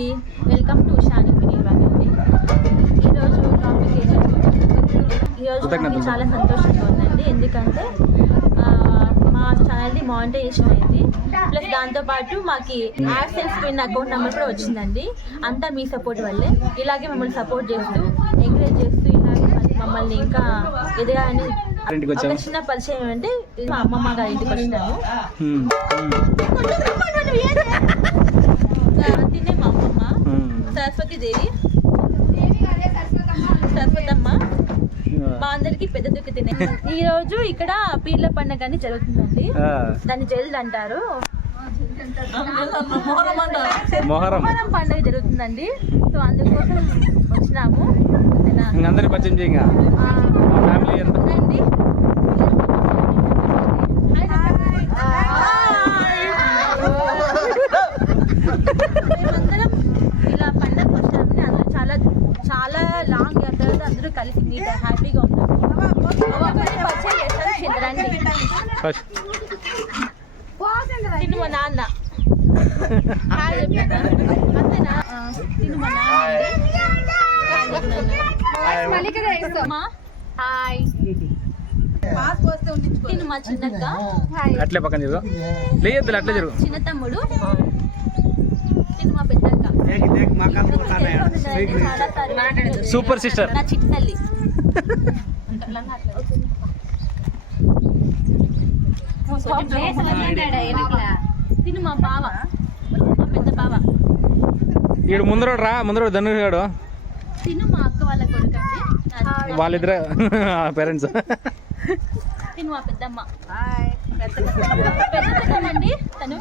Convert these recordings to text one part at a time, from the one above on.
అందరికీ welcome to షాని అండి ఈరోజు టాపిక్ ఏంటంటే ఈరోజు నాకు. చాలా సంతోషంగా ఉందండి. ఎందుకంటే మా ఛానల్ది మానిటైజేషన్ అయింది. ప్లస్ దాంతోపాటు మాకు యాక్సెస్ పిన్ అకౌంట్ నెంబర్ కూడా వచ్చిందండి. అంతా మీ సపోర్ట్ వల్లే. ఇలాగే మమ్మల్ని సపోర్ట్ చేస్తూ ఎంకరేజ్ చేస్తూ ఇలాగే మమ్మల్ని ఇంకా ఎదగాలని ఒక చిన్న పరిచయం అంటే మా అమ్మమ్మ గారి ఇంటికి వచ్చినాము. హ్మ్. తినే మా అమ్మమ్మ. సరస్వతి దేవి. సరస్వతమ్మ. మా అందరికి పెద్ద దుక్కు తినే. ఈ రోజు ఇక్కడ పీర్ల పండుగ అని జరుగుతుందండి దాన్ని జల్ద్ అంటారు. మొహరం మొహరం. పండుగ జరుగుతుందండి. సో అందుకోసం వచ్చినాము. అందరి పరిచయం ఫ్యామిలీ ఎంత అట్లే పక్కన జరుగు లేదు అట్లే జరుగు చిన్న తమ్ముడు. సూపర్ సిస్టర్ నా చిట్టి తల్లి తిను మా బావ మా పెద్ద బావ ఈడు ముందరోడు రా ముందరోడు ధనుగాడు తిను మా అక్క వాళ్ళ కొడుకండి వాళ్ళిద్దరే. పేరెంట్స్ తిను మా పెద్దమ్మ పెద్ద పెద్దమ్మండి తను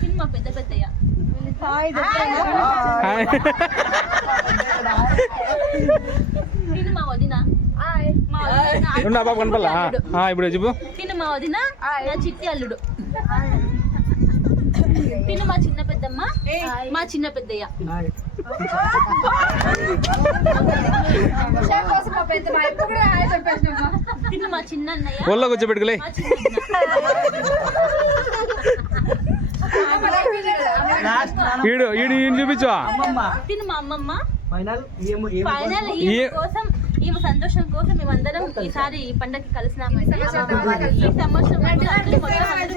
తిను మా పెద్ద పెద్దయ్య తిను మా వదిన. వదిన నా ఉండు ఆ బాబు కనపల్లా ఇప్పుడు చెప్పు. తిను మా వదిన నా చిట్టి అల్లుడు. తిను మా చిన్న పెద్దమ్మ మా చిన్న పెద్దయ్య. తిను మా చిన్న అన్నయ్య ఒళ్ళో కూర్చోబెట్టుకులే. మా చిన్న ఈడు ఈడు ఈయన చూపించు. తిను మా అమ్మమ్మ. ఫైనల్ కోసం ఈమె సంతోషం కోసం ఈసారి ఈ పండగకి కలిసినామండి ఈ సంవత్సరం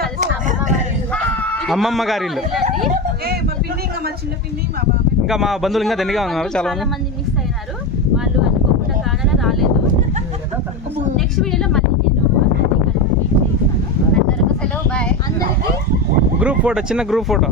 కలిసినాము? అమ్మమ్మ గారి ఇల్లు. ఇంకా మా బంధువులు ఇంకా దండిగా ఉన్నారు చాలా చాలా మంది మిస్ అయినారు. వాళ్ళు అనుకోకుండా కారణాలు రాలేదు. నెక్స్ట్ వీడియోలో మళ్ళీ నేను సెలవు బాయ్. అందరికీ గ్రూప్ ఫోటో చిన్న గ్రూప్ ఫోటో